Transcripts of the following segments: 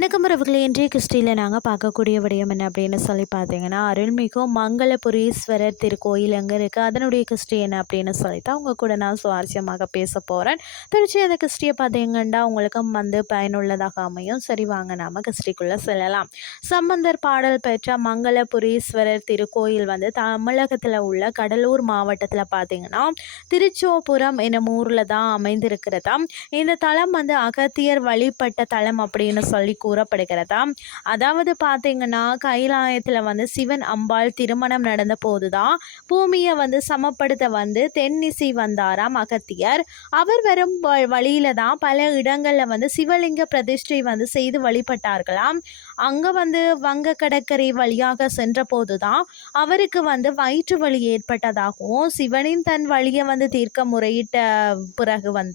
இன்றைய கிருஷ்டியில் நாங்கள் பார்க்கக்கூடிய விடயம் என்ன அப்படின்னு சொல்லி பார்த்தீங்கன்னா அருள்மிகு மங்களபுரீஸ்வரர் திருக்கோயில் எங்கே இருக்குது அதனுடைய கிறிஸ்டி என்ன அப்படின்னு சொல்லி தான் உங்கள் கூட நான் சுவாரஸ்யமாக பேச போகிறேன் திருச்சி அந்த கிறிஸ்டியை பார்த்தீங்கன்னா உங்களுக்கும் வந்து பயனுள்ளதாக அமையும். சரி வாங்க நாம் கிறிஸ்டிக்குள்ளே செல்லலாம். சம்பந்தர் பாடல் பெற்ற மங்களபுரீஸ்வரர் திருக்கோயில் வந்து தமிழகத்தில் உள்ள கடலூர் மாவட்டத்தில் பார்த்தீங்கன்னா திருச்சோபுரம் என்னும் ஊரில் தான் அமைந்திருக்கிறதா இந்த தலம் வந்து அகத்தியர் வழிபட்ட தலம் அப்படின்னு சொல்லி கூறப்படுகிறதாம். அதாவது பார்த்தீங்கன்னா கைலாயத்தில் வந்து சிவன் அம்பாள் திருமணம் நடந்த போதுதான் பூமியை வந்து சமப்படுத்த வந்து தென்னிசை வந்தாராம் அகத்தியர். அவர் வரும் வ- வழியில தான் பல இடங்களில் வந்து சிவலிங்க பிரதிஷ்டை வந்து செய்து வழிபட்டார்களாம். அங்கே வந்து வங்க கடற்கரை வழியாக சென்ற போதுதான் அவருக்கு வந்து வயிற்று வலி ஏற்பட்டதாகவும் சிவனின் தன் வழியை வந்து தீர்க்க முறையிட்ட பிறகு வந்து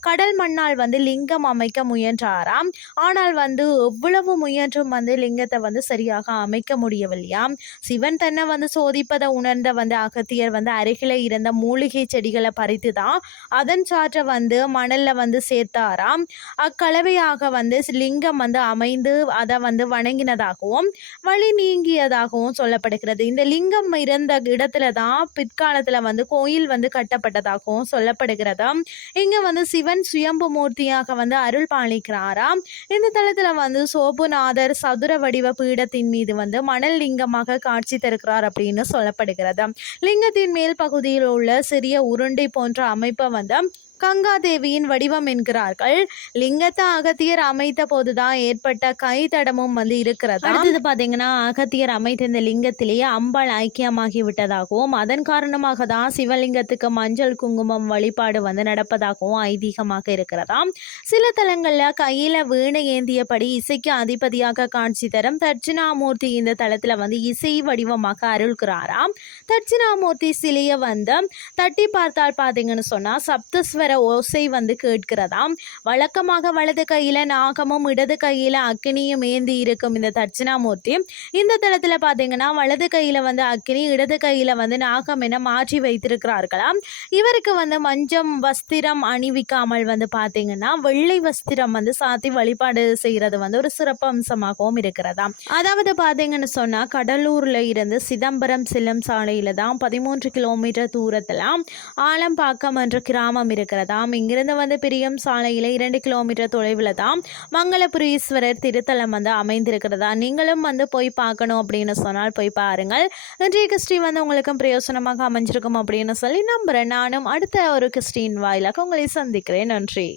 கடல் மண்ணால் வந்து லிங்கம் அமைக்க முயன்றாராம். ஆனால் வந்து எவ்வளவு முயன்றும் வந்து லிங்கத்தை வந்து சரியாக அமைக்க முடியவில்லையா? சிவன் தன்னை வந்து சோதிப்பதை உணர்ந்த வந்து அகத்தியர் வந்து அருகில இருந்த மூலிகை செடிகளை பறித்து தான் அதன் சாற்றை வந்து மணல்ல வந்து சேர்த்தாராம். அக்கலவையாக வந்து லிங்கம் வந்து அமைந்து அதை வந்து வணங்கினதாகவும் வழி நீங்கியதாகவும் சொல்லப்படுகிறது. இந்த லிங்கம் இருந்த இடத்துல தான் பிற்காலத்துல வந்து கோயில் வந்து கட்டப்பட்டதாகவும் சொல்லப்படுகிறது. இங்க வந்து சிவன் சுயம்பு மூர்த்தியாக வந்து அருள் பாலிக்கிறாராம். இந்த தளத்துல வந்து சோபுநாதர் சதுர வடிவ பீடத்தின் மீது வந்து மணல் லிங்கமாக காட்சி தருகிறார் அப்படின்னு சொல்லப்படுகிறது. லிங்கத்தின் மேல் பகுதியில் உள்ள சிறிய உருண்டை போன்ற அமைப்பை வந்து கங்காதேவியின் வடிவம் என்கிறார்கள். லிங்கத்தை அகத்தியர் அமைத்த போதுதான் ஏற்பட்ட கை தடமும் வந்து இருக்கிறது அடுத்தது பாத்தீங்கன்னா அகத்தியர் அமைத்த இந்த லிங்கத்திலேயே அம்பாள் ஐக்கியமாகி விட்டதாகவும் அதன் காரணமாக தான் சிவலிங்கத்துக்கு மஞ்சள் குங்குமம் வழிபாடு வந்து நடப்பதாகவும் ஐதீகமாக இருக்கிறதாம். சில தலங்கள்ல கையில வீணை ஏந்தியபடி இசைக்கு அதிபதியாக காட்சி தரும் தட்சிணாமூர்த்தி இந்த தலத்துல வந்து இசை வடிவமாக அருள்கிறாராம். தட்சிணாமூர்த்தி சிலையை வந்து தட்டி பார்த்தால் பார்த்தீங்கன்னு சொன்னா சப்தஸ்வர ஓசை வந்து கேட்கிறதாம். வழக்கமாக வலது கையில நாகமும் இடது கையில அக்கினியும் ஏந்தி இருக்கும் இந்த தட்சிணாமூர்த்தி. இந்த தளத்துல பார்த்தீங்கன்னா வலது கையில வந்து அக்கினி இடது கையில வந்து நாகம் என மாற்றி வைத்திருக்கிறார்களாம். இவருக்கு வந்து மஞ்சம் வஸ்திரம் அணிவிக்காமல் வந்து பார்த்தீங்கன்னா வெள்ளை வஸ்திரம் வந்து சாத்தி வழிபாடு செய்கிறது வந்து ஒரு சிறப்பு அம்சமாகவும் இருக்கிறதாம். அதாவது பார்த்தீங்கன்னு சொன்னா கடலூர்ல இருந்து சிதம்பரம் செல்லும் சாலையில தான் பதிமூன்று கிலோமீட்டர் தூரத்துல ஆலம்பாக்கம் என்ற கிராமம் இருக்கிறதாம் இங்கிருந்து வந்து பிரியம் சாலையில இரண்டு கிலோமீட்டர் தொலைவில் தான் மங்களபுரீஸ்வரர் திருத்தலம் வந்து அமைந்திருக்கிறதா. நீங்களும் வந்து போய் பார்க்கணும் அப்படின்னு சொன்னால் போய் பாருங்கள். இன்றைய கிறிஸ்டி வந்து உங்களுக்கும் பிரயோசனமாக அமைஞ்சிருக்கும் அப்படின்னு சொல்லி நம்புறேன். நானும் அடுத்த ஒரு கிறிஸ்டின் வாயிலாக உங்களை சந்திக்கிறேன். நன்றி.